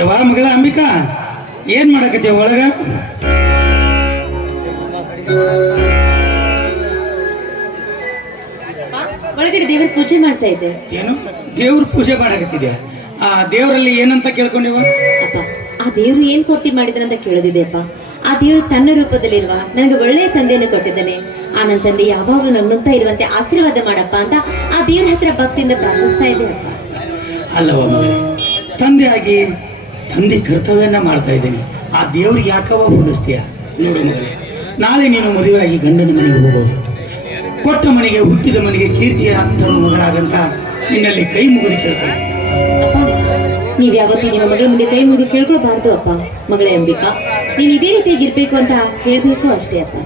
ಯವ್ವ ಮಗಳ ಅಂಬಿಕಾ ಏನ್ ಮಾಡಕತ್ತೀವ ಒಳಗ? ಒಳಗಡೆ ದೇವ್ರ ಪೂಜೆ ಮಾಡ್ತಾ ಇದ್ದೆ. ಏನು ದೇವ್ರ ಪೂಜೆ ಮಾಡಕತ್ತಿದ್ಯಾ? ಆ ದೇವರಲ್ಲಿ ಏನಂತ ಕೇಳ್ಕೊಂಡಿವ? ಅಪ್ಪ, ಆ ದೇವ್ರು ಏನ್ ಪೂರ್ತಿ ಮಾಡಿದನಂತ ಕೇಳೋದಿದೆಯಪ್ಪ. ಆ ದೇವ್ರು ತನ್ನ ರೂಪದಲ್ಲಿರುವ ನನಗೆ ಒಳ್ಳೆಯ ತಂದೆಯನ್ನು ಕೊಟ್ಟಿದ್ದಾನೆ. ಆ ನನ್ನ ತಂದೆ ಯಾವಾಗಲೂ ನನ್ನಂತ ಇರುವಂತೆ ಆಶೀರ್ವಾದ ಮಾಡಪ್ಪ ಅಂತ ಆ ದೇವ್ರ ಹತ್ರ ಭಕ್ತಿಯಿಂದ ಪ್ರಾರ್ಥಿಸ್ತಾ ಇದ್ದೆ ಅಪ್ಪ. ಅಲ್ಲವ ಮಗಳೇ, ತಂದೆಯಾಗಿ ತಂದೆ ಕರ್ತವ್ಯನ ಮಾಡ್ತಾ ಇದ್ದೀನಿ. ಆ ದೇವ್ರಿಗೆ ಯಾಕವ ಹೋಲಿಸ್ತೀಯ? ನೋಡು ಮಗಳೇ, ನಾಳೆ ನೀನು ಮದುವೆಯಾಗಿ ಗಂಡನ ಮನೆಗೆ ಹೋಗೋದು, ಕೊಟ್ಟ ಮನೆಗೆ ಹುಟ್ಟಿದ ಮನೆಗೆ ಕೀರ್ತಿಯ ತರುವ ಮಗಳಾಗಂತ ನಿನ್ನಲ್ಲಿ ಕೈ ಮುಗಿದು ಕೇಳ್ತಾರೆ. ಅಪ್ಪ, ನೀವ್ ಯಾವತ್ತಿ ನಿಮ್ಮ ಮಗಳ ಮುಂದೆ ಕೈ ಮುಗಿದು ಕೇಳ್ಕೊಳ್ಬಾರ್ದು ಅಪ್ಪ. ಮಗಳೇ ಅಂಬಿಕಾ, ನೀನ್ ಇದೇ ರೀತಿಯಾಗಿ ಇರ್ಬೇಕು ಅಂತ ಹೇಳ್ಬೇಕು ಅಷ್ಟೇ ಅಪ್ಪ.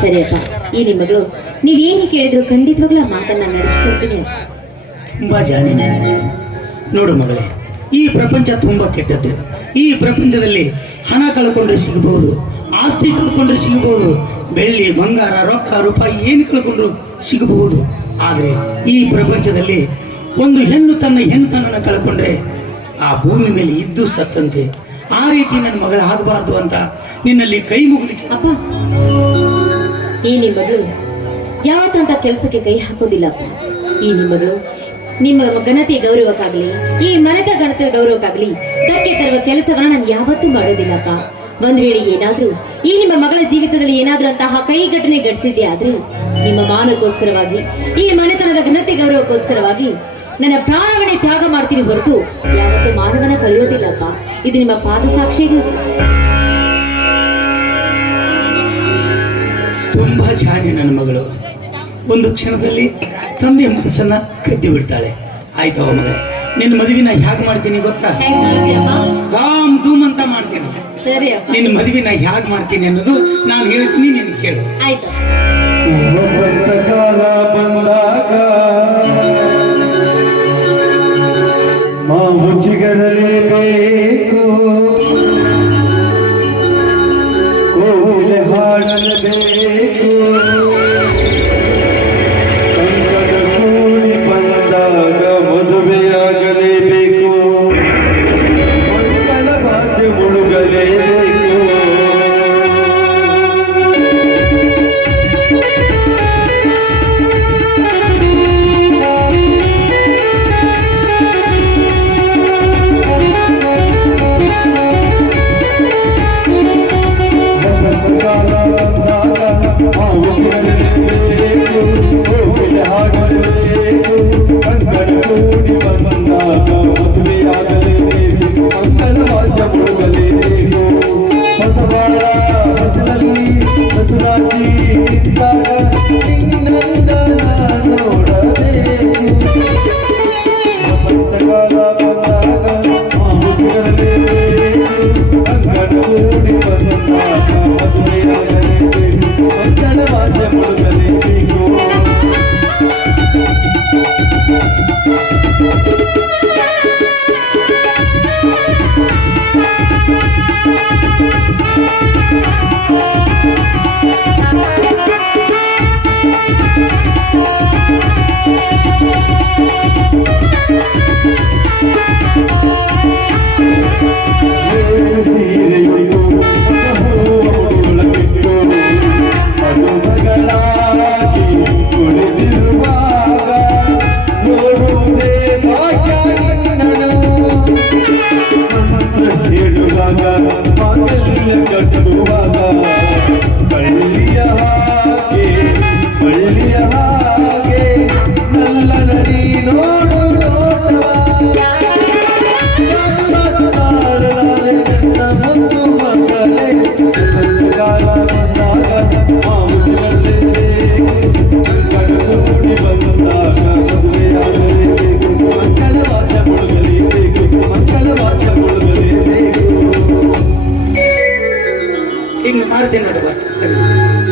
ಸರಿ ಅಪ್ಪ, ಈ ನಿಮ್ಮ ಮಗಳು ನೀವೇನು ಕೇಳಿದ್ರು ಖಂಡಿತವಾಗ್ಲೂ ಆ ಮಾತನ್ನ ನಡೆಸ್ಕೊಡ್ತೀನಿ ಅಪ್ಪ. ತುಂಬಾ ಜಾಣಿನ. ನೋಡು ಮಗಳೇ, ಈ ಪ್ರಪಂಚ ತುಂಬಾ ಕೆಟ್ಟದ್ದು. ಈ ಪ್ರಪಂಚದಲ್ಲಿ ಹಣ ಕಳ್ಕೊಂಡ್ರೆ ಸಿಗಬಹುದು, ಆಸ್ತಿ ಕಳ್ಕೊಂಡ್ರೆ ಸಿಗಬಹುದು, ಬೆಳ್ಳಿ ಬಂಗಾರ ರೊಕ್ಕ ರೂಪಾಯಿ ಏನು ಕಳ್ಕೊಂಡ್ರು ಸಿಗಬಹುದು. ಆದರೆ ಈ ಪ್ರಪಂಚದಲ್ಲಿ ಒಂದು ಹೆಣ್ಣು ತನ್ನ ಹೆಣ್ಣುತನವನ್ನು ಕಳ್ಕೊಂಡ್ರೆ ಆ ಭೂಮಿ ಮೇಲೆ ಇದ್ದು ಸತ್ತಂತೆ. ಆ ರೀತಿ ನನ್ನ ಮಗಳು ಆಗಬಾರ್ದು ಅಂತ ನಿನ್ನಲ್ಲಿ ಕೈ ಮುಗಿದು. ಅಪ್ಪ, ಈ ನಿಮ್ಮ ಮಗಳು ಯಾವತ್ತಂತ ಕೆಲಸಕ್ಕೆ ಕೈ ಹಾಕೋದಿಲ್ಲಪ್ಪ. ಈ ನಿಮ್ಮ ಮಗಳು ನಿಮ್ಮ ಘನತೆಯ ಗೌರವಕ್ಕಾಗಲಿ, ಈ ಮನೆತ ಘನತೆಯ ಗೌರವಕ್ಕಾಗಲಿ ಧಕ್ಕೆ ತರುವ ಕೆಲಸವನ್ನ ನಾನು ಯಾವತ್ತೂ ಮಾಡೋದಿಲ್ಲಪ್ಪ. ಒಂದ್ ವೇಳೆ ಏನಾದ್ರೂ ಈ ನಿಮ್ಮ ಮಗಳ ಜೀವಿತದಲ್ಲಿ ಏನಾದ್ರೂ ಅಂತಹ ಕೈ ಘಟನೆ ಘಟಿಸಿದ್ದೆ ಆದ್ರೆ ನಿಮ್ಮ ಮಾನಕ್ಕೋಸ್ಕರವಾಗಿ, ಈ ಮನೆತನದ ಘನತೆ ಗೌರವಕ್ಕೋಸ್ಕರವಾಗಿ ನನ್ನ ಪ್ರಾಣವನ್ನೇ ತ್ಯಾಗ ಮಾಡ್ತೀನಿ ಹೊರತು ಯಾವತ್ತೂ ಮಾನವನ ಕಳೆಯೋದಿಲ್ಲಪ್ಪ. ಇದು ನಿಮ್ಮ ಪಾದ ಸಾಕ್ಷಿಗೆ. ತುಂಬಾ ಜಾಣಿ ನನ್ನ ಮಗಳು. ಒಂದು ಕ್ಷಣದಲ್ಲಿ ತಂದೆಯ ಮನಸ್ಸನ್ನ ಕದ್ದಿ ಬಿಡ್ತಾಳೆ. ಆಯ್ತವ ಮಗಳೇ, ನಿನ್ನ ಮದುವಿನ ಹೇಗೆ ಮಾಡ್ತೀನಿ ಗೊತ್ತಾ? ಧಾಮ್ ಧೂಮ್ ಅಂತ ಮಾಡ್ತೀನಿ. ನಿನ್ನ ಮದುವಿನ ಹೇಗೆ ಮಾಡ್ತೀನಿ ಅನ್ನೋದು ನಾನು ಹೇಳ್ತೀನಿ, ನೀನು ಕೇಳು. ಆಯ್ತು. ವಸಂತಕಾಲ ಬಂದಾಗ ಮಾವು ಚಿಗರಲೇಬೇಕು, ಕೋಗಿಲೆ ಹಾಡಲೇಬೇಕು, ಕಂಕಣ ಕೂಡಿ ಬಂದಾಗ ಮದುವೆಯಾಗಲೇಬೇಕು, ಮಂಗಳ ವಾದ್ಯ ಮುಳುಗಲೇಬೇಕು.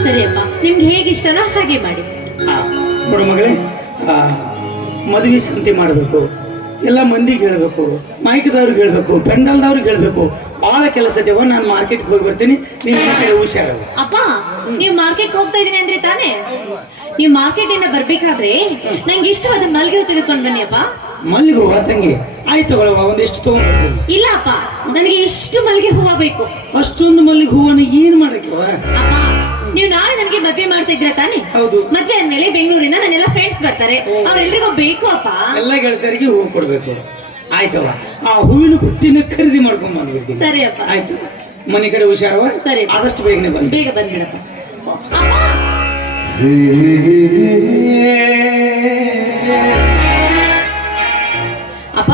ಸರಿಯಪ್ಪ, ನಿಮ್ಗೆ ಹೇಗೆ ಇಷ್ಟನೋ ಹಾಗೆ ಮಾಡಿ. ನೋಡು ಮಗಳೇ, ಮದುವೆ ಸಂತೆ ಮಾಡಬೇಕು, ಎಲ್ಲ ಮಂದಿಗೆ ಹೇಳ್ಬೇಕು, ಮಾಯ್ಕದವ್ರಿಗೆ ಹೇಳ್ಬೇಕು, ಪೆಂಡಲ್ದವ್ರಿಗೆ ಹೇಳ್ಬೇಕು. ಬಹಳ ಕೆಲಸ ದೇವ. ನಾನು ಮಾರ್ಕೆಟ್ಗೆ ಹೋಗಿ ಬರ್ತೀನಿ, ನೀನು ಹುಷಾರ. ಅಪ್ಪ, ನೀವು ಮಾರ್ಕೆಟ್ ಹೋಗ್ತಾ ಇದೀನಿ ಅಂದ್ರೆ ತಾನೇ? ನೀವು ಮಾರ್ಕೆಟ್ ಇಂದ ಬರ್ಬೇಕಾದ್ರೆ ನಂಗೆ ಇಷ್ಟವಾದ ಮಲ್ಗೆ ತೆಗೆದುಕೊಂಡು ಬನ್ನಿ ಅಪ್ಪ. ಮಲ್ಲಿಗೆ ಹೂವ ತಂಗಿ, ಆ ಆಯ್ತು ತಗೊಳವ, ಒಂದಿಷ್ಟು ತಗೊಂಡ್ಬರ್ತೀನಿ. ಇಲ್ಲ ಅಪ್ಪ, ನನಗೆ ಎಷ್ಟು ಮಲ್ಲಿಗೆ ಹೂವ ಬೇಕು. ಅಷ್ಟೊಂದು ಮಲ್ಲಿಗೆ ಹೂವನ್ನ ಏನ್ ಮಾಡಕ್ಕಿವ? ಅಪ್ಪ, ನೀವು ನಾಳೆ ನನಗೆ ಮದ್ವೆ ಮಾಡ್ತಾ ಇದ್ರ ತಾನೆ? ಹೌದು. ಮದ್ವೆ ಆದ್ಮೇಲೆ ಬೆಂಗಳೂರಿನ ನನ್ನೆಲ್ಲ ಫ್ರೆಂಡ್ಸ್ ಬರ್ತಾರೆ, ಅವ್ರೆಲ್ರಿಗೂ ಬೇಕು ಅಪ್ಪ. ಎಲ್ಲ ಗೆಳತಿಯರಿಗೆ ಹೂವು ಕೊಡ್ಬೇಕು. ಆಯ್ತವ, ಆ ಹೂವಿನ ಬುಟ್ಟಿನ ಖರೀದಿ ಮಾಡ್ಕೊಂಡ್ ಬಂದ್ಬಿಡ್ತೀನಿ. ಸರಿ ಅಪ್ಪ. ಆಯ್ತು, ಮನೆ ಕಡೆ ಹುಷಾರವ. ಸರಿ. ಆದಷ್ಟು ಬೇಗನೆ ಬಂದು. ಬೇಗ ಬಂದ್ಬಿಡಪ್ಪ. ಅಪ್ಪ,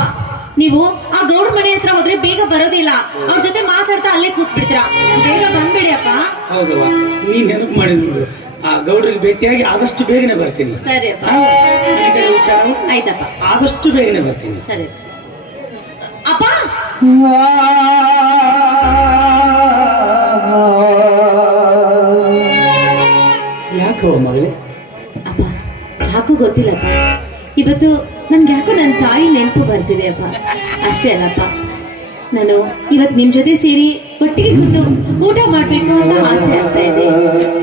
ನೀವು ಆ ಗೌಡ್ರ ಮನೆ ಹತ್ರ ಹೋದ್ರೆ ಬೇಗ ಬರೋದಿಲ್ಲ. ಅವ್ರ ಜೊತೆ ಮಾತಾಡ್ತಾ ಅಲ್ಲೇ ಕೂತ್ ಬಿಡ್ತೀರಾ. ಬೇಗ ಬಂದ್ಬಿಡಿ ಅಪ್ಪ. ಹೌದವ, ನೀನ್ ನೆನಪು ಮಾಡಿದ್ ನೋಡು. ಆ ಗೌಡ್ರಿಗೆ ಭೇಟಿಯಾಗಿ ಆದಷ್ಟು ಬೇಗನೆ ಬರ್ತೀನಿ. ಸರಿ ಅಪ್ಪ. ಮನೆ ಕಡೆ ಹುಷಾರು. ಆಯ್ತಪ್ಪ, ಆದಷ್ಟು ಬೇಗನೆ ಬರ್ತೀನಿ. ಸರಿ ಅಪ್ಪ. ಯಾಕವ ಮಗಳೇ? ಅಪ್ಪ, ಯಾಕೋ ಗೊತ್ತಿಲ್ಲಪ್ಪ, ಇವತ್ತು ನನ್ಗೆ ಯಾಕೋ ನನ್ನ ತಾಯಿ ನೆನಪು ಬರ್ತಿದೆ ಅಪ್ಪ. ಅಷ್ಟೇ ಅಲ್ಲಪ್ಪ, ನಾನು ಇವತ್ತು ನಿಮ್ ಜೊತೆ ಸೇರಿ ಒಟ್ಟಿಗೆ ಕೂತು ಊಟ ಮಾಡ್ಬೇಕು ಅಂತ ಆಸೆ ಆಗ್ತಾ ಇದೆ.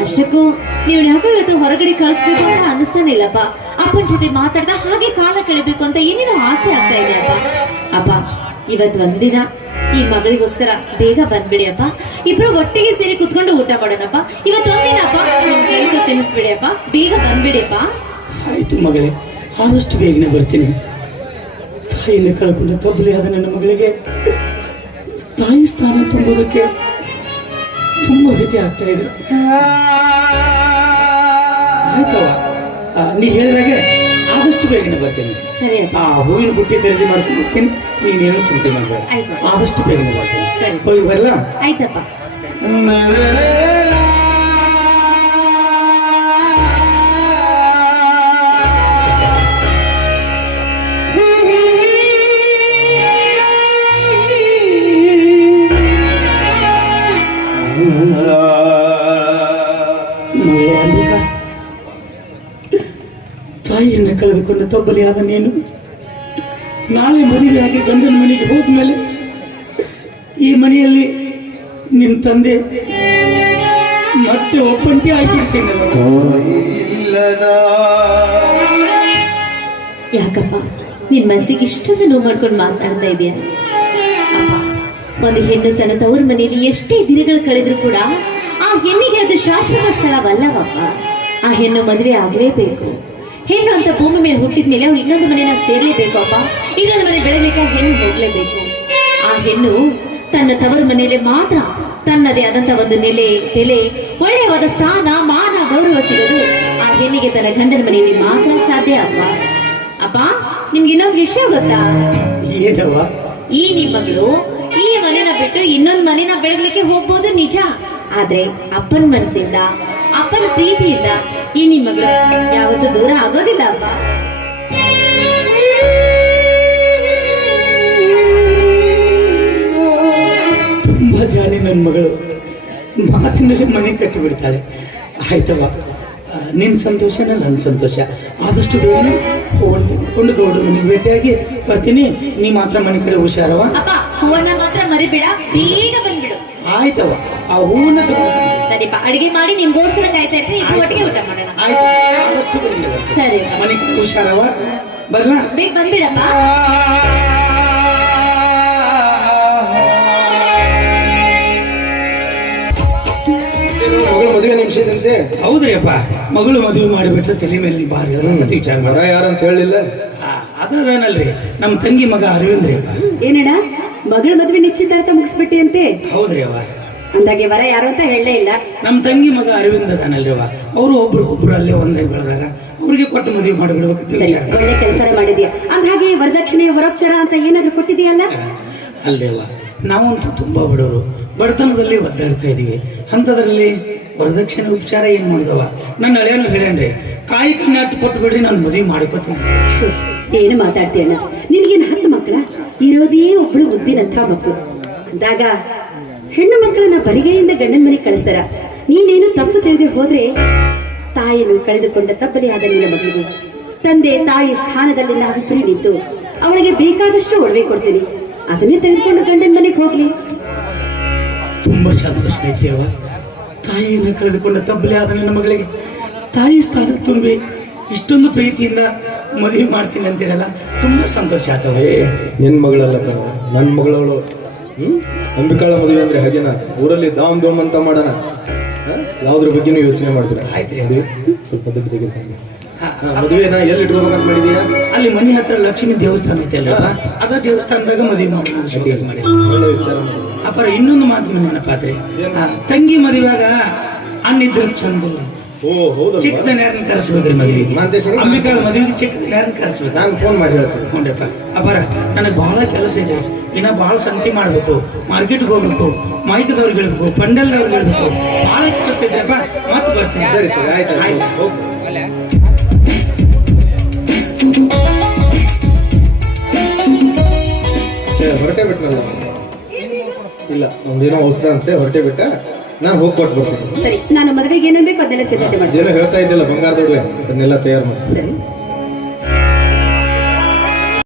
ಅಷ್ಟಕ್ಕೂ ನೀವು ಯಾಕೋ ಇವತ್ತು ಹೊರಗಡೆ ಕಳಿಸ್ಬೇಕು ಅಂತ ಅನಿಸ್ತಾನೆ ಇಲ್ಲಪ್ಪ. ಅಪ್ಪನ ಜೊತೆ ಮಾತಾಡ್ದ ಹಾಗೆ ಕಾಲ ಕಳಿಬೇಕು ಅಂತ ಏನೇನೋ ಆಸೆ ಆಗ್ತಾ ಇದೆ ಅಪ್ಪ. ಅಪ್ಪ, ಇವತ್ತು ಒಂದಿನ ಈ ಮಗಳಿಗೋಸ್ಕರ ಬೇಗ ಬಂದ್ಬಿಡಿ ಅಪ್ಪ. ಇಬ್ರು ಒಟ್ಟಿಗೆ ಸೇರಿ ಕುತ್ಕೊಂಡು ಊಟ ಮಾಡೋಣಪ್ಪ. ಇವತ್ತೊಂದಿನ ಅಪ್ಪ ನಿಮ್ ಕೈಗೂ ತಿನ್ನಿಸ್ಬಿಡಿ ಅಪ್ಪ. ಬೇಗ ಬಂದ್ಬಿಡಿ ಅಪ್ಪ. ಆಯ್ತು ಮಗಳೇ, ಆದಷ್ಟು ಬೇಗನೆ ಬರ್ತೀನಿ. ತಾಯಿಯನ್ನು ಕಳ್ಕೊಂಡು ತಬ್ಬಲಿ ಆದ ನನ್ನ ಮಗಳಿಗೆ ತಾಯಿ ಸ್ಥಾನ ತುಂಬುವುದಕ್ಕೆ ತುಂಬಾ ಭೀತಿ ಆಗ್ತಾ ಇದೆ. ಆಯ್ತವ, ನೀ ಹೇಳಿದಾಗೆ ಆದಷ್ಟು ಬೇಗನೆ ಬರ್ತೀನಿ. ಸರಿ ಅಪ್ಪ. ಆ ಹೂವಿನ ಬುಟ್ಟಿ ಖರೀದಿ ಮಾಡ್ಕೊಂಡು ಬರ್ತೀನಿ. ನೀನೇನು ಚಿಂತೆ ಮಾಡಬೇಡ, ಆಯ್ತು. ಆದಷ್ಟು ಬೇಗನೆ ಬರ್ತೀನಿ. ಸರಿ. ಹೋಗಿ ಬರಲ್ಲ? ಆಯ್ತಪ್ಪ. ಮಗಳೇ ಅಂಬಿಕಾ, ತಾಯಿಯನ್ನು ಕಳೆದುಕೊಂಡು ತಬ್ಬಲಿಯಾದ ನೀನು ನಾಳೆ ಮದುವೆಯಾಗಿ ಗಂಡನ ಮನೆಗೆ ಹೋದ್ಮೇಲೆ ಈ ಮನೆಯಲ್ಲಿ ನಿನ್ನ ತಂದೆ ಮತ್ತೆ ಒಪ್ಪಂಟಿ ಆಗಿಬಿಡ್ತೇನೆ. ಯಾಕಪ್ಪ ನಿನ್ ಮನಸ್ಸಿಗೆ ಇಷ್ಟೊಂದು ನೋವು ಮಾಡ್ಕೊಂಡು ಮಾತಾಡ್ತಾ ಇದೆಯಾ? ಅಪ್ಪ, ಒಂದು ಹೆಣ್ಣು ತನ್ನ ತವರು ಮನೆಯಲ್ಲಿ ಎಷ್ಟೇ ದಿನಗಳು ಕಳೆದ್ರು ಕೂಡ ಆ ಹೆಣ್ಣಿಗೆ ಅದು ಶಾಶ್ವತ ಸ್ಥಳವಲ್ಲವಪ್ಪ. ಆ ಹೆಣ್ಣು ಮದುವೆ ಆಗ್ಲೇಬೇಕು. ಹೆಣ್ಣು ಅಂತ ಭೂಮಿ ಮೇಲೆ ಹುಟ್ಟಿದ ಮೇಲೆ ಅವಳು ಇನ್ನೊಂದು ಮನೆನ ಸೇರ್ಲೇಬೇಕು ಅಪ್ಪ. ಇನ್ನೊಂದು ಮನೆ ಬೆಳಗ್ಲಿಕ್ಕೆ ಹೆಣ್ಣು ಹೋಗ್ಲೇಬೇಕು. ಆ ಹೆಣ್ಣು ತನ್ನ ತವರು ಮನೆಯಲ್ಲಿ ಮಾತ್ರ ತನ್ನದೇ ಆದಂತ ಒಂದು ನೆಲೆ, ಬೆಲೆ, ಒಳ್ಳೆಯವಾದ ಸ್ಥಾನ, ಮಾನ, ಗೌರವ ಸಿಗೋದು ಆ ಹೆಣ್ಣಿಗೆ ತನ್ನ ಗಂಡನ ಮನೆಯಲ್ಲಿ ಮಾತ್ರ ಸಾಧ್ಯ ಅಪ್ಪ. ಅಪ್ಪ, ನಿಮ್ಗೆ ಇನ್ನೊಂದು ವಿಷಯ ಗೊತ್ತಾ? ಏನವ? ಈ ನಿಮ್ ಮಗಳು ಈ ಮನೆನ ಬಿಟ್ಟು ಇನ್ನೊಂದು ಮನೆನ ಬೆಳಗ್ಲಿಕ್ಕೆ ಹೋಗ್ಬೋದು ನಿಜ. ಆದ್ರೆ ಅಪ್ಪನ ಮನಸ್ಸಿಂದ, ಅಪ್ಪನ ಪ್ರೀತಿಯಿಂದ ಈ ನಿಮ್ ಮಗಳು ಯಾವತ್ತೂ ದೂರ ಆಗೋದಿಲ್ಲ ಅಪ್ಪ. ತುಂಬಾ ಜಾಲಿ ನನ್ನ ಮಗಳು, ಮಾತಿನಲ್ಲಿ ಮನೆ ಕಟ್ಟಿ ಬಿಡ್ತಾಳೆ. ಆಯ್ತವ, ನಿನ್ನ ಸಂತೋಷನ ನನ್ನ ಸಂತೋಷ. ಆದಷ್ಟು ಬೇಗನೆ ಫೋನ್ ತೆಗೆದುಕೊಂಡು ಗೌಡ್ರ ಮನೆಗೆ ಭೇಟಿಯಾಗಿ ಬರ್ತೀನಿ. ನೀ ಮಾತ್ರ ಮನೆ ಕಡೆ ಹುಷಾರವ. ಅಪ್ಪ, ಹೂವನ್ನ ಮಾತ್ರ ಮರಿಬೇಡ, ಬೇಗ ಬಂದ್ಬಿಡು. ಆಯ್ತವ, ಆ ಹೂವನ್ನ ತಗೊಂಡು ಸರಿಪ್ಪ, ಅಡಿಗೆ ಮಾಡಿ ನಿಮ್ಗೋಸ್ಕರ ಕಾಯ್ತಾ ಇರ್ತೀನಿ. ಒಟ್ಟಿಗೆ ಊಟ ಮಾಡೋಣ. ಆಯ್ತು, ಆದಷ್ಟು ಬೇಗನೆ ಬರ್ತೀನಿ. ಸರಿ, ಮನೆ ಕಡೆ ಹುಷಾರವ. ಬರ್ಲಾ? ಬೇಗ ಬಂದ್ಬಿಡಪ್ಪ. ಮಗಳು ಮದುವೆ ನಿಮಿಷದಂತೆ. ಹೌದ್ರಿ ಅಪ್ಪ, ಮಗಳು ಮದುವೆ ಮಾಡಿಬಿಟ್ರೆ ತಲೆ ಮೇಲೆ ಬಾರಿ ಮತ್ತೆ ವಿಚಾರ ಮಾಡ. ಮಗ ಯಾರಂತ ಹೇಳಿಲ್ಲ. ಅದನಲ್ರಿ, ನಮ್ಮ ತಂಗಿ ಮಗ ಅರವಿಂದ್ರಿ ಅಪ್ಪ. ಏನಡ ಮಗಳ ಮದ್ವೆ ನಿಶ್ಚಿತಾರ್ಥ ಮುಗಿಸ್ಬಿಟ್ಟಿ ಅಂತೆ? ಹೌದ್ರಿ ಅವ. ಅಂದಾಗೆ ವರ ಯಾರು ಅಂತ ಹೇಳಲೇ ಇಲ್ಲ. ನಮ್ಮ ತಂಗಿ ಮಗ ಅರವಿಂದ್ ಅದಾನಲ್ರಿ ಅವ, ಅವರು ಒಬ್ರಿಗೊಬ್ರು ಅಲ್ಲೇ ಒಂದಾಗಿ ಬೆಳೆದಾರ. ಅವ್ರಿಗೆ ಕೊಟ್ಟು ಮದುವೆ ಮಾಡಿಬಿಡ್ಬೇಕಂತ ಸರಿ, ವಿಚಾರ ಒಳ್ಳೆ ಕೆಲಸ ಮಾಡಿದ್ಯಾ. ಅಂದಾಗೆ ವರದಕ್ಷಿಣೆ ವರೋಪಚಾರ ಅಂತ ಏನಾದ್ರು ಕೊಟ್ಟಿದೆಯಲ್ಲ? ಅಲ್ರಿ ಅವ, ನಾವಂತೂ ತುಂಬಾ ಬಡವರು, ಬಡತನದಲ್ಲಿ ಒದ್ದಾಡ್ತಾ ಇದೀವಿ. ಅಂಥದ್ರಲ್ಲಿ ವರದಕ್ಷಿಣೆ ಉಪಚಾರ ಏನ್ ಮಾಡಿದವ? ನನ್ನ ಹಳೆಯನು ಹೇಳೇನ್ರಿ, ಕಾಯಿ ಕಣ್ಣಾಟ್ಟು ಕೊಟ್ಟು ಬಿಡ್ರಿ, ನಾನು ಮದುವೆ ಮಾಡ್ಕೋತೀನಿ. ಏನು ಮಾತಾಡ್ತೀಯಣ್ಣ? ನಿನ್ಗೇನು 10 ಮಕ್ಕಳ? ಇರೋದೇ ಒಬ್ಳು ಮುದ್ದಿನಂಥ ಮಕ್ಕಳು. ಅಂದಾಗ ಹೆಣ್ಣು ಮಕ್ಕಳನ್ನ ಬರಿಗೈಯಿಂದ ಗಂಡನ ಮನೆಗೆ ಕಳಿಸ್ತಾರ. ನೀನೇನು ತಪ್ಪು ತಿಳಿದೇ ಹೋದ್ರೆ ತಾಯಿಯನ್ನು ಕಳೆದುಕೊಂಡ ತಪ್ಪದೆಯಾದ ನಿನ್ನ ಮಗಳಿಗೆ ತಂದೆ ತಾಯಿ ಸ್ಥಾನದಲ್ಲಿ ನಾವಿಬ್ಬರು ನಿಂತು ಅವಳಿಗೆ ಬೇಕಾದಷ್ಟು ಒಡವೆ ಕೊಡ್ತೀನಿ. ಅದನ್ನೇ ತೆಗೆದುಕೊಂಡು ಗಂಡನ ಮನೆಗೆ ಹೋಗ್ಲಿ. ತುಂಬಾ ಸಂತೋಷ ಐತ್ರಿ ಅವ. ತಾಯಿಯನ್ನು ಕಳೆದುಕೊಂಡ ತಬ್ಬಲಿ ಆದ ನನ್ನ ಮಗಳಿಗೆ ತಾಯಿ ಸ್ಥಾನ ತುಂಬಿ ಇಷ್ಟೊಂದು ಪ್ರೀತಿಯಿಂದ ಮದುವೆ ಮಾಡ್ತೀನಿ ಅಂತೀರಲ್ಲ ತುಂಬಾ ಸಂತೋಷ ಆತವೆ. ನಿನ್ನ ಮಗಳಲ್ಲ ಕಣ, ನನ್ನ ಮಗಳವಳು. ಅಂಬಿಕಾಳ ಮದುವೆ ಅಂದ್ರೆ ಹಾಗೇನ ಊರಲ್ಲಿ ದಾಮ್ ದೋಮ್ ಅಂತ ಮಾಡೋಣ. ಯಾವ್ದ್ರ ಬಗ್ಗೆನೂ ಯೋಚನೆ ಮಾಡ್ತೀರಾ? ಆಯ್ತ್ರಿ. ಸ್ವಲ್ಪ ದುಡ್ಡು ಮದುವೆನ ಎಲ್ಲಿ ಇಟ್ಕೋಬೇಕಂತ ಮಾಡಿದೀಯಾ? ಅಲ್ಲಿ ಮನೆ ಹತ್ರ ಲಕ್ಷ್ಮೀ ದೇವಸ್ಥಾನ ಐತೆ ಅಲ್ಲಪ್ಪ, ಅದ ದೇವಸ್ಥಾನದಾಗ ಮದುವೆ ಮಾಡಿ ಒಳ್ಳೆ ವಿಚಾರ ಮಾಡಿ. ಅಪ್ಪರ ಇನ್ನೊಂದು ಮಾತು ನೆನಪಾತ್ರಿ, ತಂಗಿ ಮದುವೆಯಾಗ ಅನ್ನಿದ್ರ ಚಂದ ಓ ಹೌದಾ? ಚಿಕ್ಕದನ್ನ ಯಾರನ್ನ ಕರೆಸ್ಬೇಕ್ರಿ ಮದುವೆಗೆ? ಮಾಂತೇಶನಿಗೆ? ಅಂಬಿಕಾಳ ಮದುವೆಗೆ ಚಿಕ್ಕದನ್ನ ಯಾರನ್ನ ಕರೆಸ್ಬೇಕು? ನಾನು ಫೋನ್ ಮಾಡಿ ಹೇಳ್ತೇನೆ. ನೋಡ್ರಪ್ಪ ಅಪ್ಪರ, ನನಗೆ ಬಹಳ ಕೆಲಸ ಇದೆ. ಇನ್ನ ಬಹಳ ಸಂತಿ ಮಾಡಬೇಕು, ಮಾರ್ಕೆಟ್ಗೆ ಹೋಗ್ಬೇಕು, ಮಾಹಿಕದವ್ರಿಗೆ ಹೇಳ್ಬೇಕು, ಪಂಡಲ್ದವ್ರಿಗೆ ಹೇಳ್ಬೇಕು, ಬಹಳ ಕೆಲಸ ಇದೆ ಅಪ್ಪ. ಮತ್ತೆ ಬರ್ತೀನಿ. ಸರಿ ಸರಿ ಆಯ್ತು ಆಯ್ತು. ಹೋಗು. ಹೊರಟೆ ಬಿಟ್ನಲ್ಲ? ಇಲ್ಲ, ಒಂದೇನೋ ಅವಸರ ಅಂತೆ, ಹೊರಟೆ ಬಿಟ್ಟ. ನಾನು ಹೋಗಿ ಕೊಟ್ಟು ಬರ್ತೀನಿ. ಸರಿ, ನಾನು ಮದುವೆಗೆ ಏನೇನು ಬೇಕು ಅದನ್ನೆಲ್ಲ ಸಿದ್ಧತೆ ಮಾಡ್ತೀನಿ. ಏನೋ ಹೇಳ್ತಾ ಇದ್ದಿಲ್ಲ ಬಂಗಾರ ದೊಡ್ಡ, ಅದನ್ನೆಲ್ಲ ತಯಾರು ಮಾಡಿ. ಸರಿ.